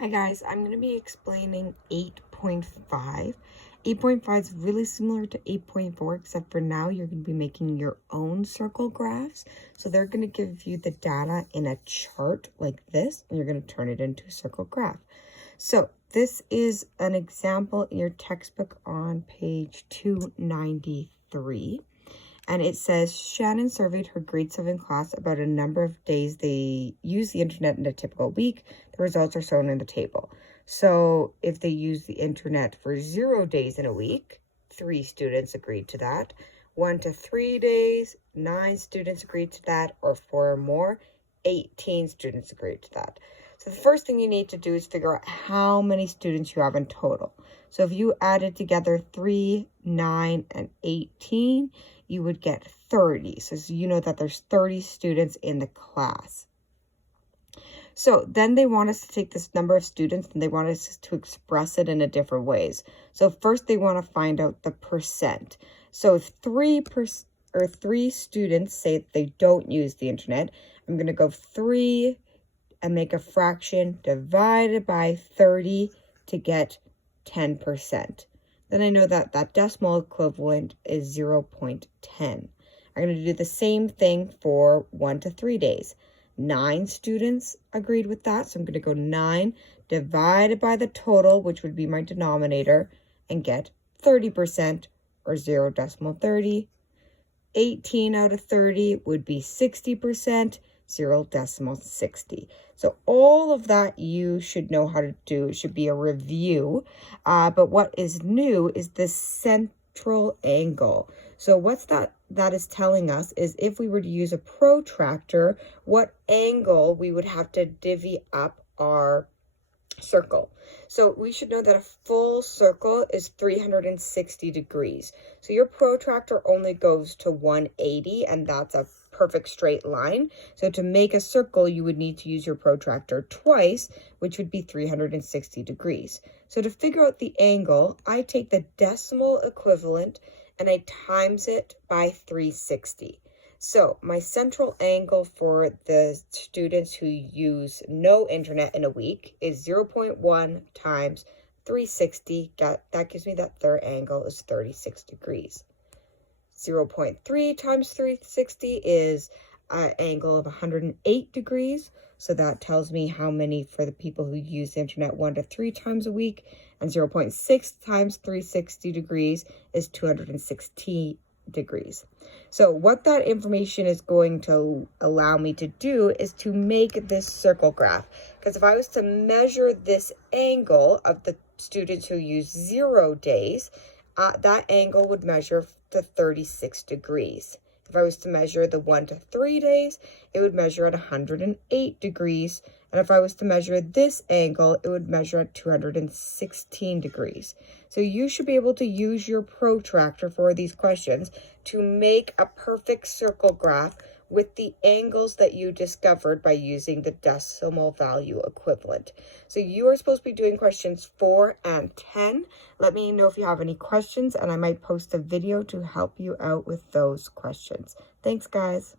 Hi guys, I'm going to be explaining 8.5. 8.5 is really similar to 8.4, except for now you're going to be making your own circle graphs. So they're going to give you the data in a chart like this, and you're going to turn it into a circle graph. So this is an example in your textbook on page 293. And it says, Shannon surveyed her grade 7 class about a number of days they use the internet in a typical week. The results are shown in the table. So if they use the internet for 0 days in a week, 3 students agreed to that. 1 to 3 days, 9 students agreed to that, or 4 or more, 18 students agreed to that. So the first thing you need to do is figure out how many students you have in total. So if you added together 3, 9, and 18, you would get 30. So you know that there's 30 students in the class. So then they want us to take this number of students and they want us to express it in a different ways. So first they want to find out the percent. So if 3 students say that they don't use the internet, I'm going to go 3 and make a fraction divided by 30 to get 10%. Then I know that that decimal equivalent is 0.10. I'm going to do the same thing for 1 to 3 days. 9 students agreed with that, so I'm going to go 9 divided by the total, which would be my denominator, and get 30%, or 0.30. 18 out of 30 would be 60%, 0.60. So all of that you should know how to do. It should be a review. But what is new is the central angle. So what's that is telling us is if we were to use a protractor, what angle we would have to divvy up our circle. So we should know that a full circle is 360 degrees. So your protractor only goes to 180, and that's a perfect straight line. So to make a circle, you would need to use your protractor twice, which would be 360 degrees. So to figure out the angle, I take the decimal equivalent and I times it by 360. So my central angle for the students who use no internet in a week is 0.1 times 360. That gives me that third angle is 36 degrees. 0.3 times 360 is an angle of 108 degrees. So that tells me how many for the people who use the internet 1 to 3 times a week. And 0.6 times 360 degrees is 216 degrees. So what that information is going to allow me to do is to make this circle graph. Because if I was to measure this angle of the students who use 0 days, that angle would measure to 36 degrees. If I was to measure the 1 to 3 days, it would measure at 108 degrees. And if I was to measure this angle, it would measure at 216 degrees. So you should be able to use your protractor for these questions to make a perfect circle graph with the angles that you discovered by using the decimal value equivalent. So you are supposed to be doing questions 4 and 10. Let me know if you have any questions, and I might post a video to help you out with those questions. Thanks, guys.